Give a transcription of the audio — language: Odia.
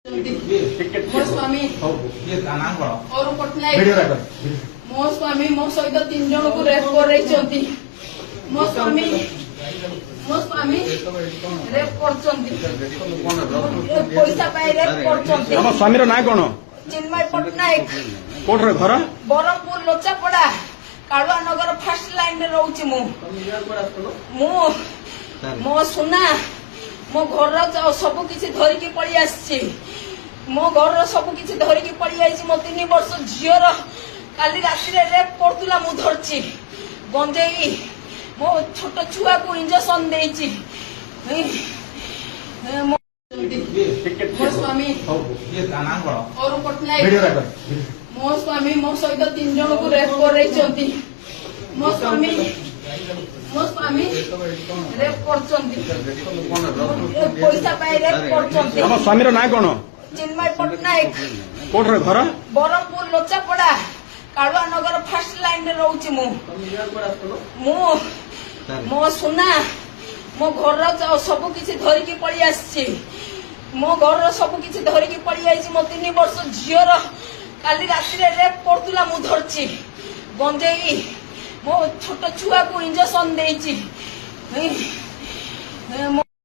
ମୋ ସ୍ୱାମୀ ଅରୁଣ ପଟ୍ଟନାୟକ ମୋ ସ୍ୱାମୀ ମୋ ସହିତ 3 ଜଣଙ୍କୁ ରେପ୍ କରେଇଛନ୍ତି। ମୋ ସ୍ୱାମୀ ରେପ୍ କରୁଛନ୍ତି, ପଇସା ପାଇଁ ରେପ୍ କରୁଛନ୍ତି। ଆମ ସ୍ୱାମୀର ନାଁ କଣ? ଚିନ୍ମୟ ପଟ୍ଟନାୟକ। କୋଉଠି ଘର? ବ୍ରହ୍ମପୁର ଲୋଚାପଡା କାଳୁଆ ନଗର ଫାର୍ଷ୍ଟ ଲାଇନରେ ରହୁଛି। ମୋ ସୁନା ମୋ ଘରର ସବୁ କିଛି ଧରିକି ପଳେଇ ଆସିଛି। ମୋ ଘରର ସବୁ କିଛି ଧରିକି ପଳେଇ ଆସିଛି। ମୋ 3 ବର୍ଷ ଝିଅର କାଲି ରାତିରେ ରେପ୍ କରୁଥିଲା, ମୁଁ ଧରିଛି ଗଞ୍ଜେଇ। ମୋ ଛୋଟ ଛୁଆକୁ ଇଞ୍ଜେକ୍ସନ ଦେଇଛି। ମୋ ସ୍ୱାମୀ ଅରୁଣ ପଟ୍ଟନାୟକ ମୋ ସ୍ୱାମୀ ମୋ ସହିତ 3 ଜଣଙ୍କୁ ରେପ୍ କରେଇଛନ୍ତି। ମୋ ସ୍ୱାମୀ ରେପ୍ କରୁଛନ୍ତି, ପଇସା ପାଇଁ ରେପ୍ କରୁଛନ୍ତି। ଆମ ସ୍ୱାମୀର ନାଁ କଣ? ଚିନ୍ମୟ ପଟ୍ଟନାୟକ। କୋଉଠି ଘର? ବ୍ରହ୍ମପୁର ଲୋଚାପଡା କାଳୁଆ ନଗର ଫାର୍ଷ୍ଟ ଲାଇନରେ ରହୁଛି। ମୋ ସୁନା ମୋ ଘରର ସବୁ କିଛି ଧରିକି ପଳେଇ ଆସିଛି। ମୋ ଘରର ସବୁ କିଛି ଧରିକି ପଳେଇ ଆସିଛି। ମୋ 3 ବର୍ଷ ଝିଅର କାଲି ରାତିରେ ରେପ୍ କରୁଥିଲା, ମୁଁ ଧରିଛି ଗଞ୍ଜେଇ। ମୋ ଛୋଟ ଛୁଆକୁ ଇଞ୍ଜେକ୍ସନ ଦେଇଛି।